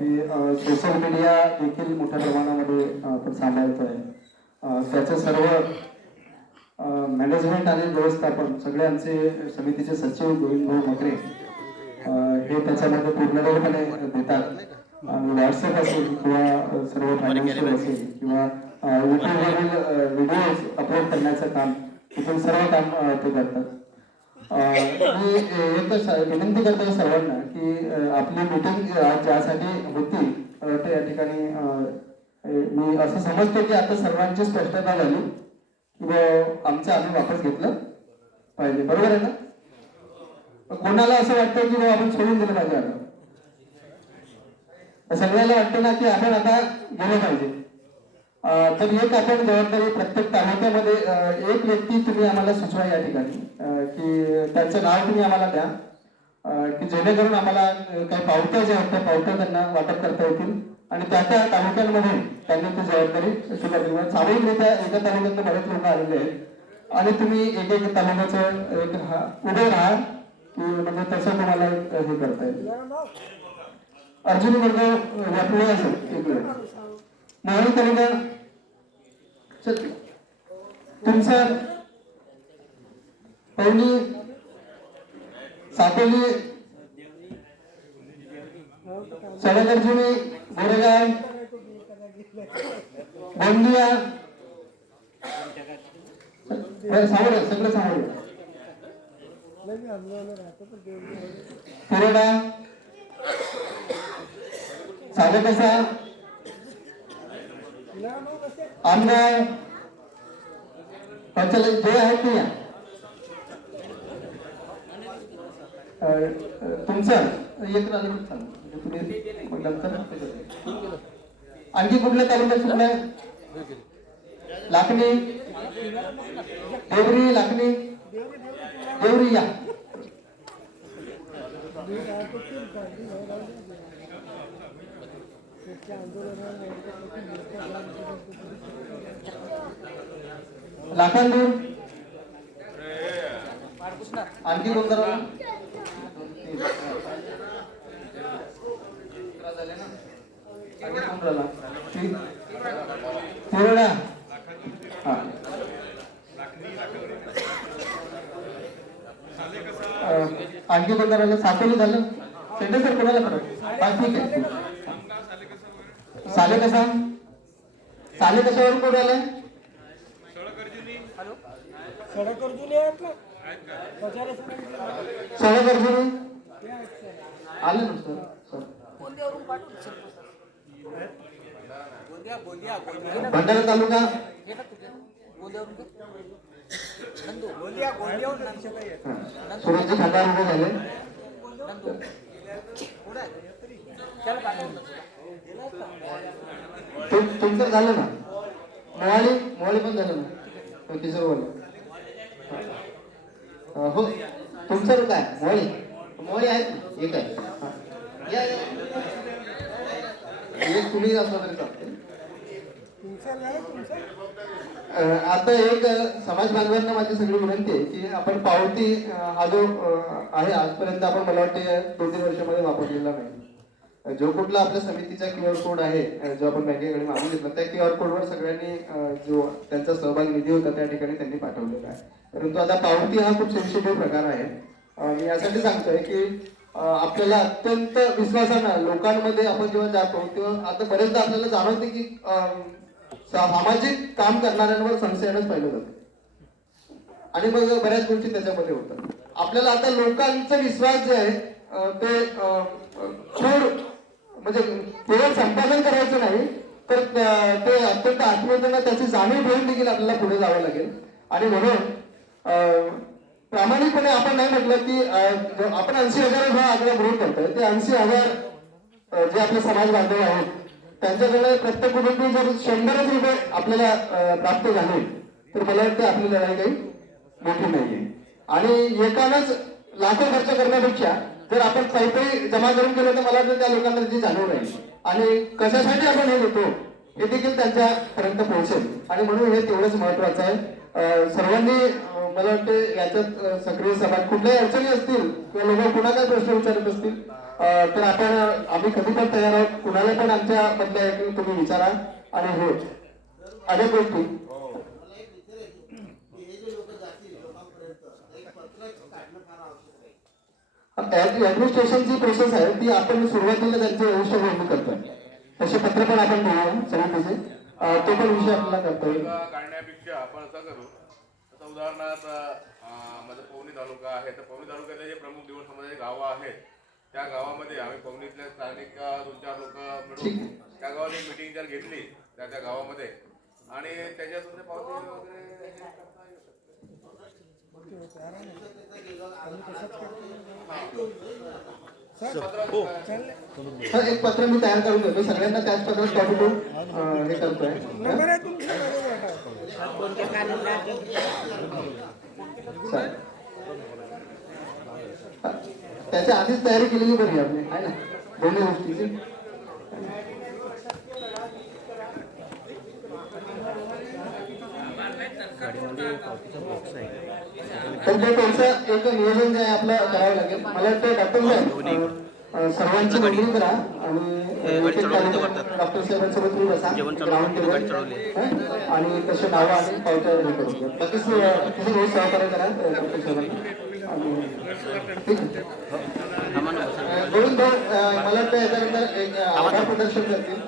ही social media देखील मोठ्या प्रमाणामध्ये आपण सांभाळतोय. त्याचं सर्व मॅनेजमेंट आणि व्यवस्थापन सगळे आमचे समितीचे सचिव गोविंदभाऊ मकरे हे त्याच्यामध्ये पूर्णपणे देतात. आणि व्हॉट्सअप असेल किंवा सर्व फायनान्शियल असेल किंवा युट्यूबवरील व्हिडिओज अपलोड करण्याचं काम, इथून सर्व काम ते करतात. मी एकच विनंती करतो सर्वांना की आपली मीटिंग आज ज्यासाठी होती ते या ठिकाणी मी असं समजतो की आता सर्वांची स्पष्टता झाली की आमचं आम्ही वापस घेतलं पाहिजे. बरोबर आहे ना? कोणाला असं वाटतं की आपण सोडून दिलं पाहिजे? आता सगळ्याला वाटतं ना की आपण आता गेलं पाहिजे. तर एक आपण जबाबदारी प्रत्येक तालुक्यामध्ये एक व्यक्ती तुम्ही आम्हाला सुचवा या ठिकाणी की त्यांचं नाव तुम्ही आम्हाला द्या की जेणेकरून आम्हाला काही पावत्या ज्या आहेत त्या पावत्या त्यांना वाटप करता येतील आणि त्या तालुक्यांमध्ये त्यांनी ती जबाबदारी स्वीकारली. सामूहिकरित्या एका तालुक्यात बरेच लोक आलेले आहेत आणि तुम्ही एक एक तालुक्याचं उभे राहा की म्हणजे तसं तुम्हाला हे करता येईल. अर्जुन वर्ग व्यापले असेल इकडे मोहन तालुका तुमचा पवनी साकोली सडगर्जुनी गोरेगाव गोंदिया सावळे सगळं सावळे कुरोडा सालेकसा आमगाव पंचायत जे आहेत ते या तुमचं एक झालं तुम्ही मग नंतर आणखी कुठल्या तालुक्यात कुठल्या लाखणी देवरी लाखणी देवरी या लाखांदूर आणखी कोणता तिरोडा आणखी कोणता राहिला? साकोली झालं. सेंटर सर कोणाला करा? ठीक आहे. साले कसा साले कशावर कोण आलाय? सडगर्जुनी आले ना सर. भंडारा तालुका सुरजी खंडार उभे झाले. तुमचं झालं ना? मोहाळी पण झालं ना? किशोरवाला हो. तुमचं काय मोहाळी आहेत? एक आहे. एक तुम्ही असला तरी चालते. आता एक समाज बांधवांना माझी सगळी विनंती आहे की आपण पावती हा जो आहे आजपर्यंत आपण मला वाटते 2-3 वर्षामध्ये वापरलेला नाही. जो कुठला आपल्या समितीचा QR कोड आहे जो आपण बँकेकडे मागून घेतला त्या QR कोडवर सगळ्यांनी जो त्यांचा सहभाग निधी होता त्या ठिकाणी त्यांनी पाठवलेला आहे. परंतु आता पावती हा खूप सेन्सिटिव्ह प्रकार आहे. मी यासाठी सांगतोय की आपल्याला अत्यंत विश्वासानं लोकांमध्ये आपण जेव्हा जातो तेव्हा आता बरेचदा आपल्याला जाणवते की सामाजिक काम करणाऱ्यांवर संशयानंच पाहिलं जातं आणि मग बऱ्याच गोष्टी त्याच्यामध्ये होतात. आपल्याला आता लोकांचा विश्वास जे आहे ते थोड म्हणजे केवळ संपादन करायचं नाही तर ते अत्यंत आत्मीयतेनं त्याची जाणीव घेऊन देखील आपल्याला पुढे जावं लागेल. आणि म्हणून प्रामाणिकपणे आपण नाही म्हटलं की आपण 80,000 हा आकडा गृहीत करतोय ते 80,000 जे आपले समाज बांधव आहेत त्यांच्याकडे प्रत्येक कुटुंबी जर 100 रुपये आपल्याला प्राप्त झाले तर मला वाटतं आपली लढाई काही मोठी नाहीये. आणि एकानंच लाखो खर्च करण्यापेक्षा जर आपण पैसे जमा करून केलं तर मला वाटतं त्या लोकांना त्याची जाणीव राहील आणि कशासाठी आपण हे देतो हे देखील त्यांच्यापर्यंत पोहोचेल. आणि म्हणून हे तेवढंच महत्वाचं आहे. सर्वांनी मला वाटते याच्यात सक्रिय सहभाग, कुठल्याही अडचणी असतील किंवा लोक कुणा काय प्रश्न विचारत असतील तर आम्ही कधी पण तयार आहोत. कुणाला पण आमच्या मधल्या आहे की तुम्ही विचारा. आणि हो अनेक गोष्टी ऍडमिनिस्ट्रेशनची प्रोसेस आहे ती आपण सुरुवातीला त्यांचे रजिस्टर नोंदणी करतोय. तसे पत्र पण आपण देऊया समितीचे, तो पण विषय आपल्याला करता येईल. काढण्यापेक्षा आपण असं करू, आता उदाहरणार्थ माझा पवनी तालुका आहे, तर पवनी तालुक्यातले जे प्रमुख दिवस समाजाचे गावं आहेत त्या गावामध्ये आम्ही पवनीतल्या स्थानिक 2-4 लोक मिळून त्या गावात एक मिटिंग जर घेतली त्या त्या गावामध्ये आणि त्याच्यातून ते पावती वगैरे एक पत्र मी तयार करून देतो सगळ्यांना, त्याच पत्रात कॉपी करून हे करतोय. त्याच्या आधीच तयारी केलेली बरी आपली आहे ना दोन्ही गोष्टीची. तर ते त्यांचं एक नियोजन जे आहे आपलं करावं लागेल. मला वाटतं डॉक्टर सर्वांची नोंदणी करा आणि डॉक्टर साहेबांसोबत तुम्ही बसा ग्राउंड टेबल आणि तसे नावं आणि पावत्या हे करू. बाकी तुम्ही रोज सहकार्य करा डॉक्टर साहेबांना. गोविंद भाऊ मला वाटतं याच्यानंतर एक आभार प्रदर्शन करतील.